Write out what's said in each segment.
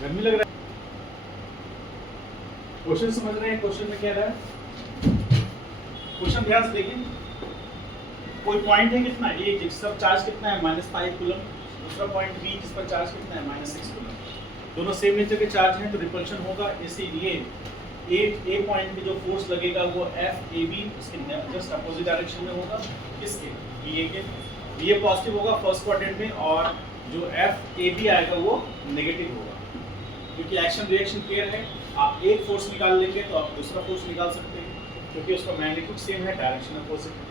गर्मी लग रहा है। क्वेश्चन समझ रहे हैं? क्वेश्चन में क्या रहा है, क्वेश्चन ध्यान से देखिए। कोई पॉइंट है कितना ए जिस पर चार्ज कितना है -5 कूलम, दूसरा पॉइंट बी जिस पर चार्ज कितना है -6 कूलम। दोनों सेम नेचर के चार्ज हैं तो रिपल्शन होगा, इसीलिए ए पॉइंट पे जो फोर्स लगेगा वो एफ ए बी इसके जस्ट अपोजिट डायरेक्शन में होगा। किसके? बी ए के। ये पॉजिटिव होगा फर्स्ट क्वाड्रेंट में और जो एफ ए बी आएगा वो नेगेटिव होगा, क्योंकि एक्शन रिएक्शन पेयर है। आप एक फोर्स निकाल लेंगे तो आप दूसरा फोर्स निकाल सकते हैं, क्योंकि उसका मैग्नीट्यूड सेम है, डायरेक्शन अपोजिट है।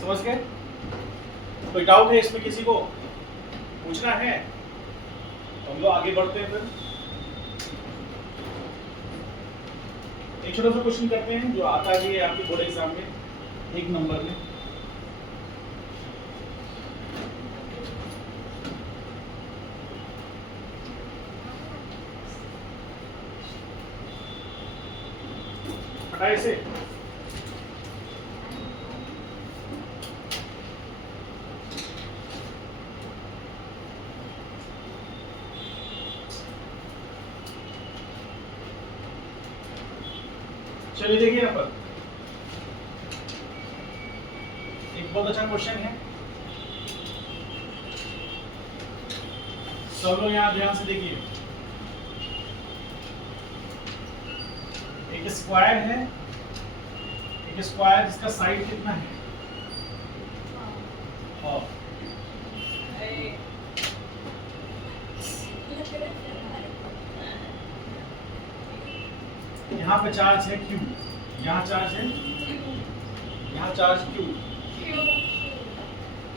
समझ गए? कोई डाउट है इसमें किसी को पूछना है? तो हम लोग आगे बढ़ते हैं। फिर एक छोटा सा क्वेश्चन करते हैं जो आता है आपके बोर्ड एग्जाम में 1 नंबर में। हटाए से चलिए देखिए यहाँ पर एक बहुत अच्छा क्वेश्चन है, सब लोग यहाँ ध्यान से देखिए। एक स्क्वायर है, एक स्क्वायर जिसका साइड कितना है? यहाँ पे चार्ज है Q, यहाँ चार्ज है, यहाँ चार्ज Q,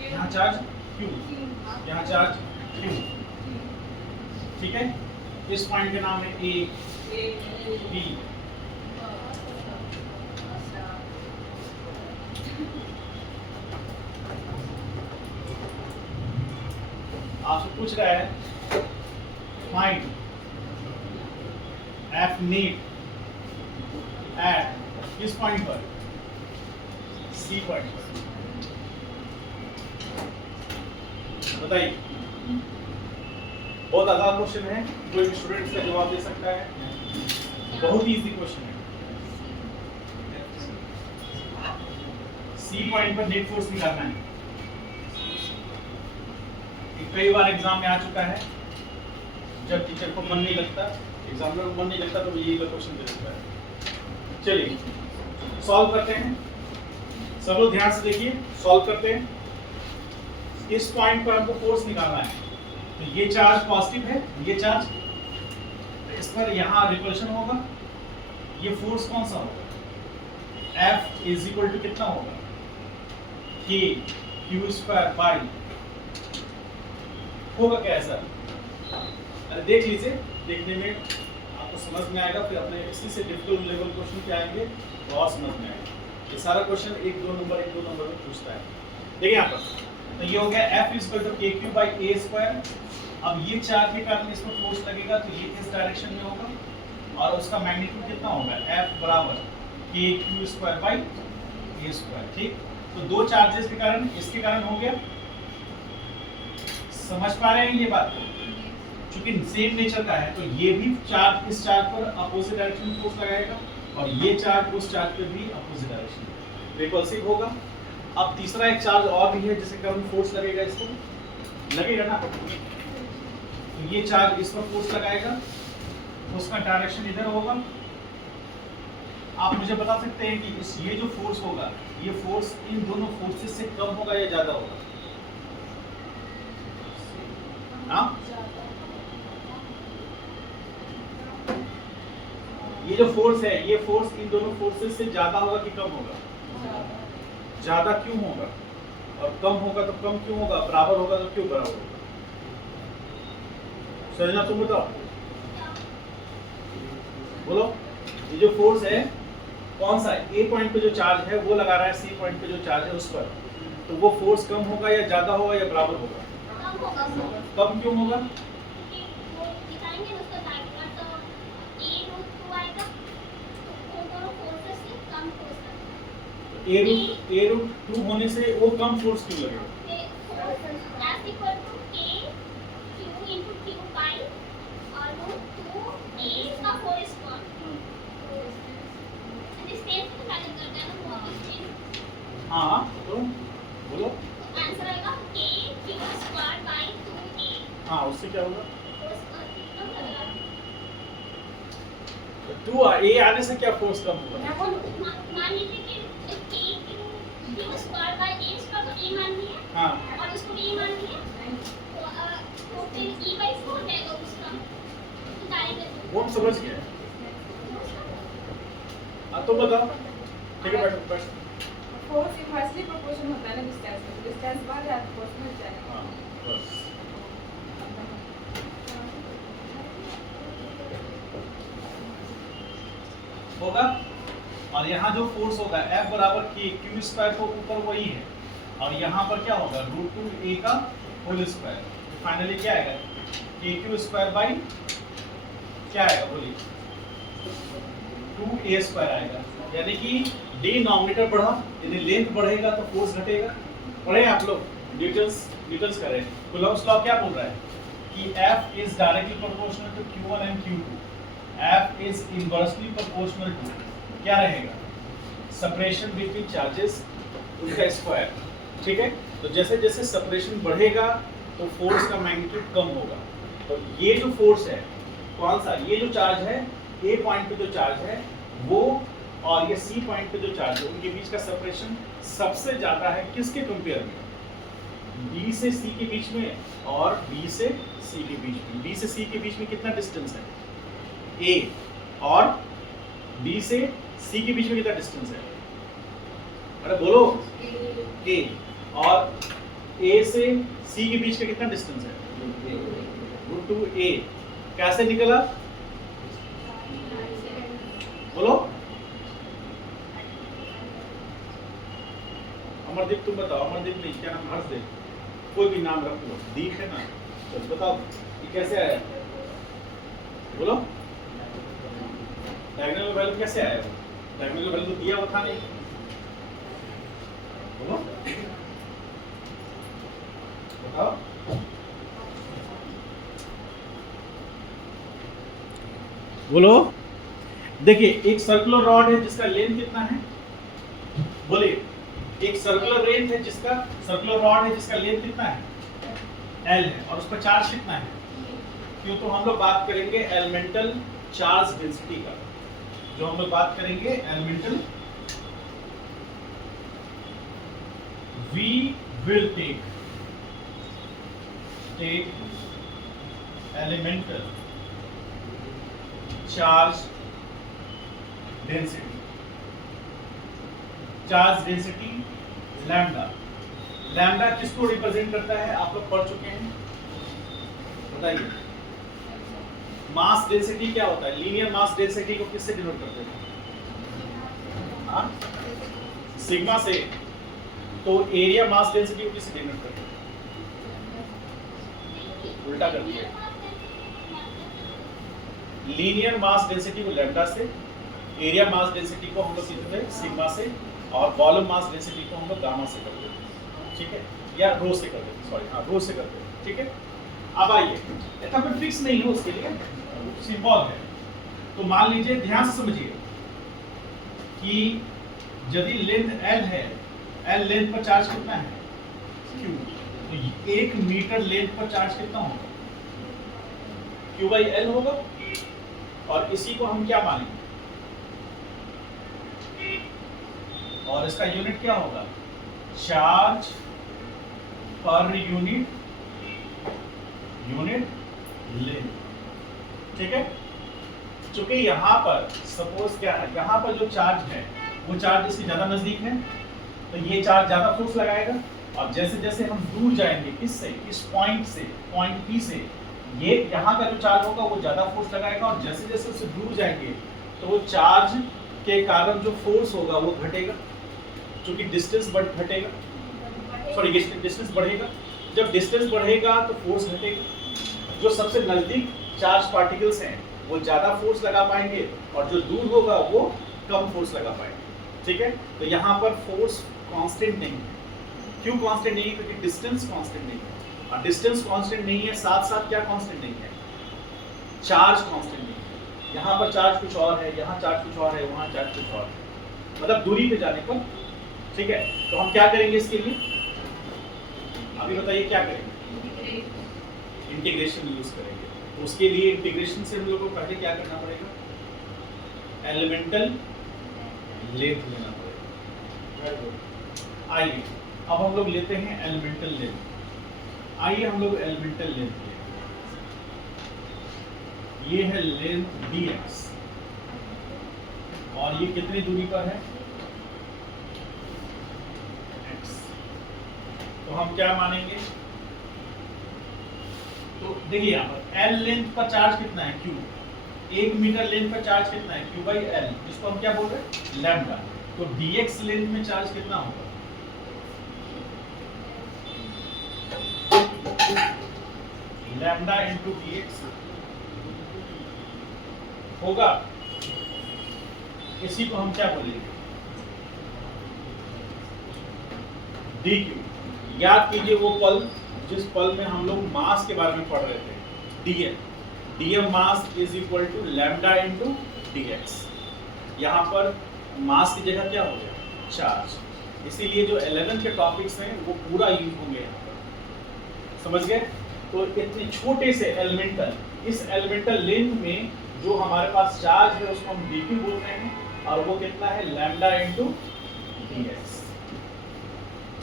यहाँ चार्ज Q, यहाँ चार्ज Q। ठीक है, इस पॉइंट का नाम है A B। आपसे पूछ रहा है फाइंड F नेट एट किस पॉइंट पर? C पॉइंट पर। बताइए, बहुत आसान क्वेश्चन है, कोई भी स्टूडेंट इसका जवाब दे सकता है, बहुत ही इजी क्वेश्चन है। C पॉइंट पर नेट फोर्स निकालना है। कई बार एग्जाम में आ चुका है, जब टीचर को मन नहीं लगता, एग्जामिनर को मन नहीं लगता तो यही क्वेश्चन दे देता है। चलिए सॉल्व करते हैं, सब लोग ध्यान से देखिए, सॉल्व करते हैं। इस पॉइंट पर हमको फोर्स निकालना है, तो ये चार्ज पॉजिटिव है, ये चार्ज, तो इस पर यहाँ रिपल्शन होगा। ये फोर्स कौन सा होगा? F इज इक्वल टू कितना होगा? K Q स्क्वायर बाई, होगा क्या ऐसा? अरे देख लीजिए, देखने में आपको समझ में आएगा, फिर अपने इसी से डिफिकल्ट लेवल क्वेश्चन क्या आएंगे तो और समझ में आएगा। ये सारा क्वेश्चन 1-2 नंबर में पूछता है। देखिए यहाँ पर, तो ये हो गया F equal to KQ by A square. अब ये चार्ज के कारण इसमें फोर्स लगेगा तो ये इस डायरेक्शन में होगा और उसका मैग्नीट्यूड कितना होगा? F बराबर KQ square by A square. ठीक, तो दो चार्जेस के कारण, इसके कारण हो गया। समझ पा रहे हैं ये बात? चूंकि सेम नेचर का है तो ये भी चार्ज इस चार्ज पर अपोजिट डायरेक्शन में फोर्स लगाएगा और ये चार्ज उस चार्ज पे भी अपोजिट डायरेक्शन में रिपल्सिव होगा। अब तीसरा एक चार्ज और भी है जिसके कारण फोर्स लगेगा, इसको लगेगा ना, तो ये चार्ज इस पर फोर्स लगाएगा, उसका डायरेक्शन इधर होगा। आप मुझे बता सकते हैं कि इस ये जो फोर्स होगा, ये फोर्स इन दोनों फोर्सेस से कम होगा या ज्यादा होगा? हाँ, ये जो फोर्स है, ये फोर्स इन दोनों फोर्सेस से ज्यादा होगा कि कम होगा? ज्यादा क्यों होगा? और कम होगा तो कम क्यों होगा? बराबर होगा तो क्यों बराबर होगा? सजना तुम बताओ, बोलो। ये जो फोर्स है कौन सा है? ए पॉइंट पे जो चार्ज है वो लगा रहा है सी पॉइंट पे जो चार्ज है उस पर, तो वो फोर्स कम होगा या ज्यादा होगा या बराबर होगा? कम क्यों होगा? ए रूट 2 होने से वो कम फोर्स क्यों लगेगा? टू ए आने से क्या फोर्स कम होगा? मान लीजिए कि Q square by A square को ई मान लिया, हाँ और इसको भी ई मान लिया, तो फिर ई बाय 4 रहेगा उसका डायरेक्ट। वो हम समझ गए। तुम बताओ। ठीक है, बैठो बैठो। फोर्स इनवर्सली प्रोपोर्शनल होता है ना डिस्टेंस में, डिस्टेंस बढ़ जाए तो फोर्स मिल जाएगा। हाँ बस। होगा। और यहाँ जो फोर्स होगा F बराबर के क्यू स्क्वायर तो ऊपर वही है, और यहाँ पर क्या होगा √2a का होल स्क्वायर। फाइनली क्या आएगा के क्यू स्क्वायर बाई क्या आएगा बोलिए 2a स्क्वायर आएगा। यानी कि डिनोमिनेटर बढ़ा, यदि लेंथ बढ़ेगा तो फोर्स घटेगा। पढ़े आप लोग न्यूटन्स करें। कूलॉम्स लॉ क्या बोल रहा है कि F is directly proportional to Q1 and Q2। F is inversely proportional to क्या रहेगा सेपरेशन बिटवीन चार्जेस उनका स्क्वायर। ठीक है, तो जैसे जैसे सेपरेशन बढ़ेगा तो फोर्स का मैग्नीट्यूड कम होगा। तो ये जो फोर्स है कौन सा, ये जो चार्ज है ए पॉइंट पे जो चार्ज है वो, और ये सी पॉइंट पे जो चार्ज है, उनके बीच का सेपरेशन सबसे ज्यादा है किसके कंपेयर में, बी से सी के बीच में और बी से सी के बीच में। बी से सी के बीच में कितना डिस्टेंस है ए, और बी से सी के बीच में कितना डिस्टेंस है, अरे बोलो ए, और ए से सी के बीच का कितना डिस्टेंस है √2a। कैसे निकला बोलो अमरदीप, तुम बताओ। अमरदीप नहीं, क्या नाम, हर्षदेव, कोई भी नाम रख लो, दीप है ना, तो बताओ ये कैसे आया बोलो। डायगोनल वैल्यू कैसे आया, डायगोनल वैल्यू दिया हुआ था नहीं, बोलो बताओ। बोलो। देखिए एक सर्कुलर रॉड है जिसका लेंथ कितना है, बोलिए। एक सर्कुलर रेंज है जिसका, सर्कुलर रॉड है जिसका लेंथ कितना है L है, और उस पर चार्ज कितना है क्यों। तो हम लोग बात करेंगे एलिमेंटल चार्ज डेंसिटी का, जो हम लोग बात करेंगे elemental, we will take elemental charge density। Charge density lambda, lambda किसको रिप्रेजेंट करता है आप लोग पढ़ चुके हैं, बताइए। मास डेंसिटी क्या होता है, लीनियर मास डेंसिटी को किससे डिनोट करते हैं, हाँ सिग्मा से। तो एरिया मास डेंसिटी को किससे डिनोट करते हैं, उल्टा कर दिया। लीनियर मास डेंसिटी को लैम्डा से, एरिया मास डेंसिटी को हम लोग सीखते हैं सिग्मा से, और वॉल्यूम मास डेंसिटी को हम लोग गामा से करते हैं। ठीक है, या रो से करते हैं, सॉरी हाँ रो से करते हैं। ठीक है, अब आइए, इतना कोई फिक्स नहीं है उसके लिए, सिंपल है। तो मान लीजिए, ध्यान से समझिए कि यदि लेंथ L है, L लेंथ पर चार्ज कितना है Q, तो 1 मीटर लेंथ पर चार्ज कितना होगा Q/L होगा। और इसी को हम क्या मानेंगे, और इसका यूनिट क्या होगा, चार्ज पर यूनिट लेंथ। ठीक है, चूंकि यहाँ पर सपोज क्या है, यहाँ पर जो चार्ज है वो चार्ज इसके ज्यादा नजदीक है, तो ये चार्ज ज्यादा फोर्स लगाएगा। और जैसे जैसे हम दूर जाएंगे किससे, इस पॉइंट से, पॉइंट P से, ये यहाँ का जो चार्ज होगा वो ज्यादा फोर्स लगाएगा। और जैसे जैसे उससे दूर जाएंगे तो चार्ज के कारण जो फोर्स होगा वो घटेगा, क्योंकि डिस्टेंस घटेगा, सॉरी डिस्टेंस बढ़ेगा। जब डिस्टेंस बढ़ेगा तो फोर्स घटेगा। जो सबसे नजदीक चार्ज पार्टिकल्स हैं वो ज्यादा फोर्स लगा पाएंगे, और जो दूर होगा वो कम फोर्स लगा पाएंगे। ठीक है, तो यहाँ पर फोर्स कांस्टेंट नहीं है। क्यों कांस्टेंट नहीं है, क्योंकि डिस्टेंस कांस्टेंट नहीं है। और डिस्टेंस कांस्टेंट नहीं है, साथ साथ क्या कांस्टेंट नहीं है, चार्ज कांस्टेंट नहीं है। यहाँ पर चार्ज कुछ और है, यहाँ चार्ज कुछ और है, वहाँ चार्ज कुछ और है, मतलब दूरी पे जाने पर। ठीक है, तो हम क्या करेंगे इसके लिए, अभी बताइए क्या करेंगे, इंटीग्रेशन यूज करेंगे। तो उसके लिए इंटीग्रेशन से हम लोग को पहले क्या करना पड़ेगा, एलिमेंटल लेंथ लेना पड़ेगा। आइए अब हम लोग लेते हैं एलिमेंटल लेंथ। आइए हम लोग एलिमेंटल लेंथ लेते हैं। ये है लेंथ dx और ये कितनी दूरी पर है x। तो हम क्या मानेंगे, तो देखिए यहाँ पर l लेंथ पर चार्ज कितना है q, 1 मीटर लेंथ पर चार्ज कितना है q बाई l, जिसको हम क्या बोल रहे हैं लैम्डा। तो dx लेंथ में चार्ज कितना होगा, लैम्डा इंटू dx होगा। इसी को हम क्या बोलेंगे dq। याद कीजिए वो पल जिस पल में हम लोग मास के बारे में पढ़ रहे थे, dm mass is equal to lambda into dx। यहाँ पर मास की जगह क्या हो गया चार्ज, इसीलिए जो 11 के टॉपिक्स हैं वो पूरा यूज होंगे यहाँ पर, समझ गए। तो इतने छोटे से एलिमेंटल, इस एलिमेंटल लेंथ में जो हमारे पास चार्ज है उसको हम dq बोलते हैं और वो कितना है लैम्डा इंटू dx,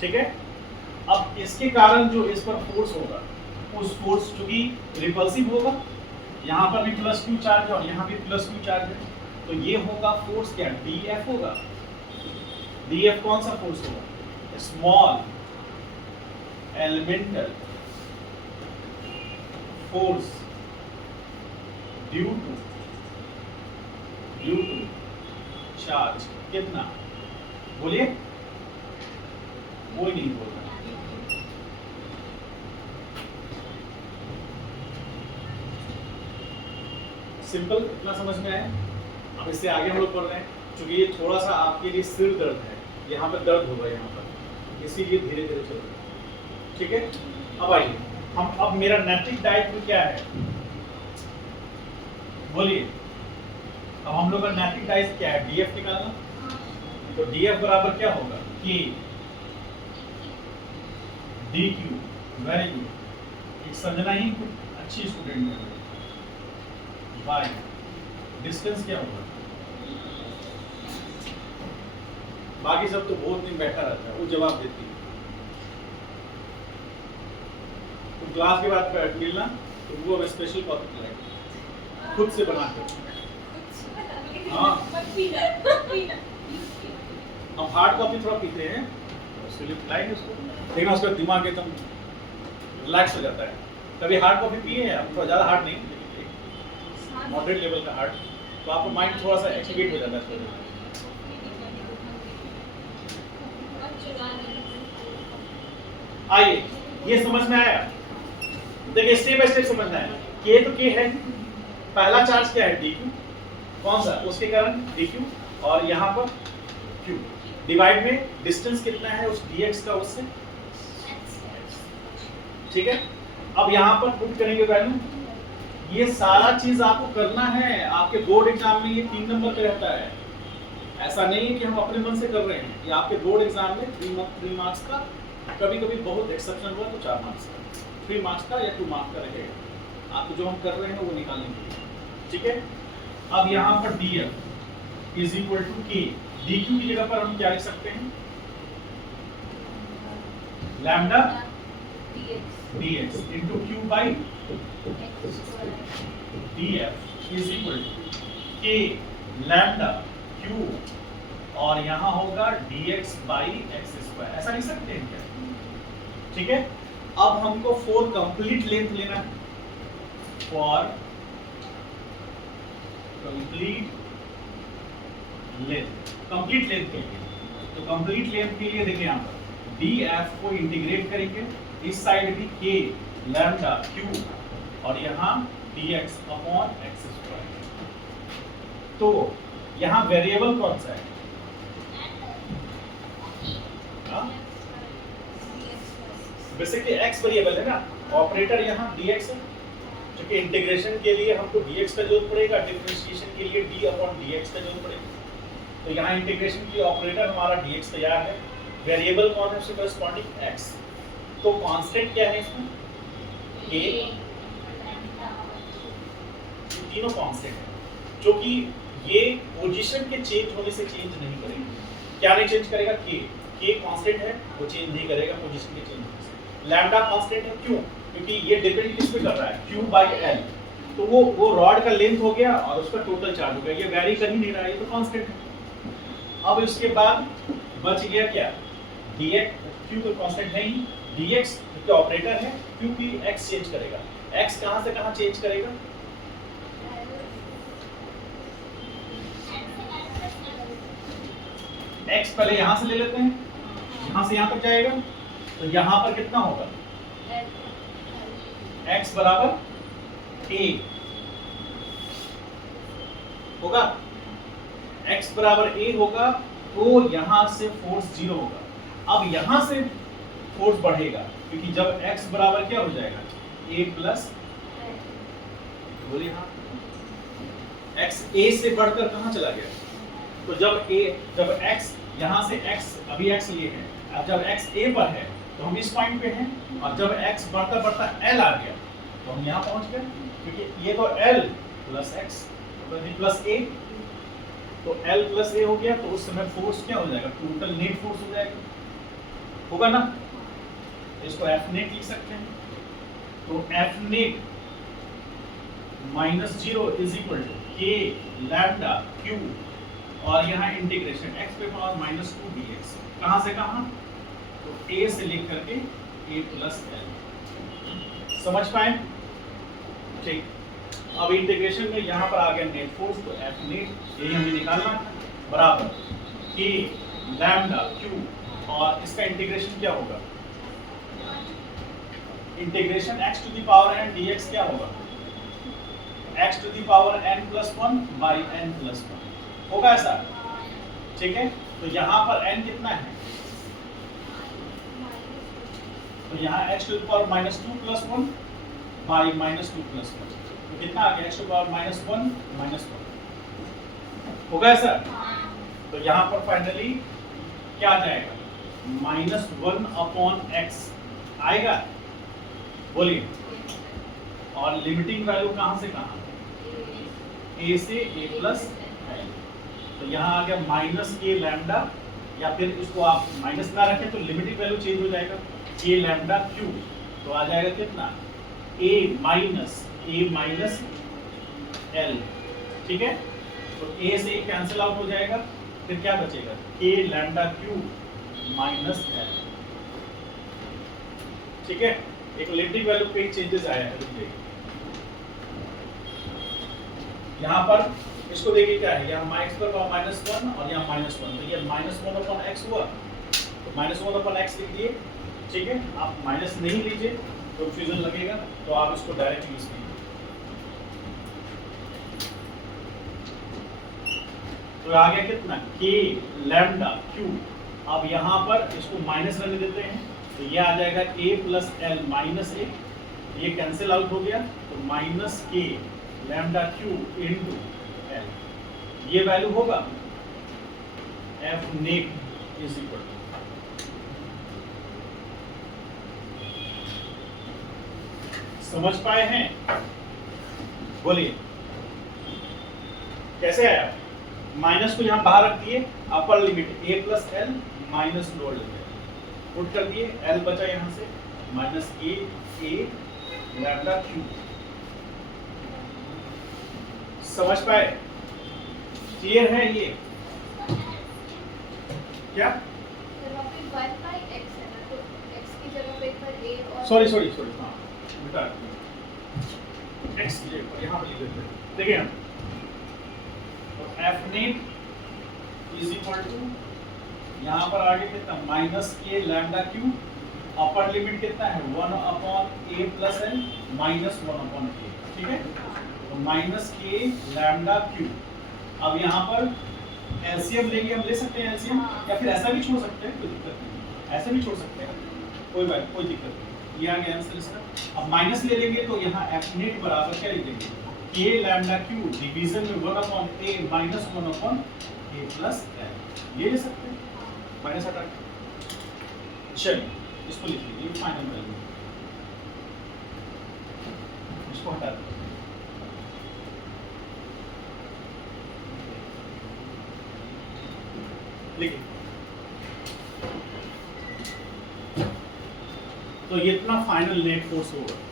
ठीक है। अब इसके कारण जो इस पर फोर्स होगा, उस फोर्स चूंकि रिपल्सिव होगा, यहाँ पर भी प्लस क्यू चार्ज है और यहाँ भी प्लस क्यू चार्ज है, तो ये होगा फोर्स क्या df होगा। df कौन सा फोर्स होगा, small elemental force due to charge. कितना बोलिए, कोई नहीं बोल रहा। सिंपल, इतना समझ में आया। अब इससे आगे हम लोग पढ़ रहे हैं, क्योंकि ये थोड़ा सा आपके लिए सिर दर्द है, यहाँ पर दर्द होगा यहाँ पर, इसीलिए धीरे धीरे चल रहा है, ठीक है। अब आइए हम, अब मेरा नैतिक डायरेक्टिव क्या है बोलिए। अब हम लोग का नैतिक डायरेक्टिव क्या है, df निकालना। तो df बराबर क्या होगा k dq। वेरी गुड, एक संजना ही कुछ अच्छी स्टूडेंट है। बाय डिस्टेंस क्या होगा, बाकी सब तो बहुत दिन बैठा रहता है, वो जवाब देती है। तो क्लास के बाद मिलना, तो वो अब स्पेशल कॉपी लाएगा खुद से बना कर। हाँ हम हार्ड कॉपी थोड़ा पीते हैं, उसके लिए पिलाएंगे उसको, लेकिन उसका दिमाग एकदम रिलैक्स हो जाता है। कभी हार्ड कॉफी पिए हैं आप, थोड़ा ज़्यादा हार्ड नहीं, मॉडरेट लेवल का हार्ड, तो आपका माइंड थोड़ा सा एक्टिवेट हो जाता है। आइए ये समझ में आया, देखिए स्टेप बाय स्टेप समझना है। के तो के है, पहला चार्ज क्या है dq, कौन सा, उसके कारण dq, और यहाँ पर q डिवाइड में डिस्टेंस कितना है उस dx का उससे, ठीक है। अब यहाँ पर पुट करेंगे वैल्यू, ये सारा चीज आपको करना है, आपके बोर्ड एग्जाम में ये 3 नंबर पे रहता है। ऐसा नहीं है कि हम अपने मन से कर रहे हैं, ये आपके बोर्ड एग्जाम में 3 मार्क्स का, कभी कभी बहुत एक्सेप्शन हुआ तो 4 मार्क्स का, 3 मार्क्स का या 2 मार्क्स का रहेगा। आपको जो हम कर रहे हैं वो निकालने के लिए, ठीक है। अब यहाँ पर df is equal to k, dq की जगह पर हम क्या लिख सकते हैं, lambda dx into q by df is equal to k lambda q, और यहाँ होगा dx बाई एक्स स्क्वायर, ऐसा लिख सकते हैं क्या, ठीक है। अब हमको फॉर कंप्लीट लेंथ लेना है, for complete length, complete length के लिए, तो कंप्लीट लेंथ के लिए देखिए यहाँ पर df को इंटीग्रेट करेंगे, इस साइड भी k लैम्डा q और यहाँ dx अपॉन एक्स स्क्वायर। तो यहाँ वेरिएबल कौन सा है, बेसिकली x वेरिएबल है ना, ऑपरेटर यहाँ dx है, क्योंकि इंटीग्रेशन के लिए हमको dx का जरूरत पड़ेगा, डिफरेंशिएशन के लिए d अपॉन dx का जरूरत पड़ेगा। तो यहाँ इंटीग्रेशन के लिए ऑपरेटर हमारा dx तैयार है, वेरिएबल कौन है उसके करस्पॉन्डिंग x। तो कांस्टेंट क्या है इसमें, k, तीनों कांस्टेंट है, जो कि ये पोजीशन के चेंज होने से चेंज नहीं करेगा। क्या नहीं चेंज करेगा? के कांस्टेंट है, वो चेंज नहीं करेगा पोजीशन के चेंज होने से। लैम्डा कांस्टेंट है, क्यों? क्योंकि ये डिपेंड किस पे कर रहा है? Q by L। तो वो रॉड का लेंथ हो गया और उसका टोटल चार्ज हो गया, ये वैरी कर ही नहीं रहा है, ये तो कांस्टेंट है। अब इसके बाद बच गया क्या? dx, Q तो कांस्टेंट है ही, dx क्योंकि ऑपरेटर है, क्योंकि x चेंज करेगा। x कहां से कहां चेंज करेगा? x पहले यहां से ले लेते हैं, यहां से यहां तक जाएगा, तो यहां पर कितना होगा? x बराबर a होगा। x बराबर a होगा, तो यहां से फोर्स 0 होगा। अब यहां से फोर्स बढ़ेगा, क्योंकि जब x बराबर क्या हो जाएगा? a प्लस, बोलिए हाँ, x a से बढ़कर कहां चला गया? तो जब x यहां से x, अभी x ये है, अब जब x a पर है तो हम इस पॉइंट पे हैं, और जब x बढ़ता बढ़ता l आ गया तो हम यहां पहुंच गए, क्योंकि ये तो l plus x plus a, तो l प्लस a हो गया, तो उस समय फोर्स क्या हो जाएगा? टोटल नेट फोर्स हो जाएगा, होगा ना? इसको F नेट लिख सकते हैं। तो F net minus 0 is equal to k lambda q, और यहाँ इंटीग्रेशन x पे पावर माइनस 2 dx, कहाँ से कहाँ? तो a से लेकर करके a प्लस l। समझ पाए? ठीक। अब इंटीग्रेशन में यहाँ पर आ गया नेट फोर्स, तो F नेट यही हमें निकालना है, बराबर k लैम्डा q, और इसका इंटीग्रेशन क्या होगा? Integration x to the power n dx क्या होगा? x to the power n plus 1 by n plus 1 होगा ऐसा, ठीक है? तो यहाँ पर n कितना है? तो यहाँ x to the power minus 2 plus 1 by minus 2 plus 1, तो कितना आ गया? x to the power minus 1 minus 1 होगा ऐसा। तो यहाँ पर फाइनली क्या आ जाएगा? माइनस 1 अपॉन x आएगा, बोलिए। और लिमिटिंग वैल्यू कहाँ से कहाँ? a से a प्लस l, तो यहाँ आ गया माइनस k लैम्डा, या फिर इसको आप माइनस ना रखें तो लिमिटिंग वैल्यू चेंज हो जाएगा, k लैम्डा q, तो आ जाएगा कितना? a माइनस l, ठीक है? तो a से कैंसिल आउट हो जाएगा, फिर क्या बचेगा? k lambda q minus l, ठीक है? एक लिमिटिंग वैल्यू पे चेंजेस आया है। यहाँ पर इसको देखिए क्या है, यहाँ x पर पावर माइनस 1 और यहाँ माइनस 1, तो ये माइनस 1 अपॉन x हुआ, तो माइनस 1 अपॉन x लिख दिए, ठीक है? आप माइनस नहीं लीजिए तो कंफ्यूजन लगेगा, तो आप इसको डायरेक्ट यूज कीजिए। तो आ गया कितना? k lambda q। अब यहाँ पर इसको माइनस रहने देते हैं, तो ये आ जाएगा a plus l minus a, ये कैंसिल आउट हो गया, तो minus k lambda q into l, ये वैल्यू होगा F net is equal to, समझ पाए हैं? बोलिए कैसे आया? माइनस को यहाँ बाहर रख दिए, upper limit a plus l minus lower limit put कर दिए, l बचा यहाँ से माइनस a लैम्डा q। समझ पाए? क्लियर है ये क्या? सॉरी हाँ बेटा, x यहाँ पर लिख देते हैं, देखिए हम, तो F net is equal to, यहाँ पर आगे कितना? Minus k lambda q, upper limit कितना है? 1 upon a plus l minus 1 upon a, ठीक है? तो माइनस k लैम्डा q। अब यहाँ पर एलसीएम लेंगे, हम ले सकते हैं एलसीएम, या फिर ऐसा भी छोड़ सकते हैं, कोई दिक्कत नहीं, ऐसा भी छोड़ सकते हैं, कोई दिक्कत नहीं। ये आ गया आंसर इसका। अब माइनस ले लेंगे तो यहाँ F नेट बराबर क्या लिख देंगे? k लैम्डा q डिवीजन में 1 upon a minus 1 upon a plus l, ये ले सकते हैं, माइनस हटा के। चलिए इसको लिख लीजिए फाइनल वैल्यू, इसको हटा दें। लिखिए। तो ये इतना फाइनल नेट फोर्स होगा।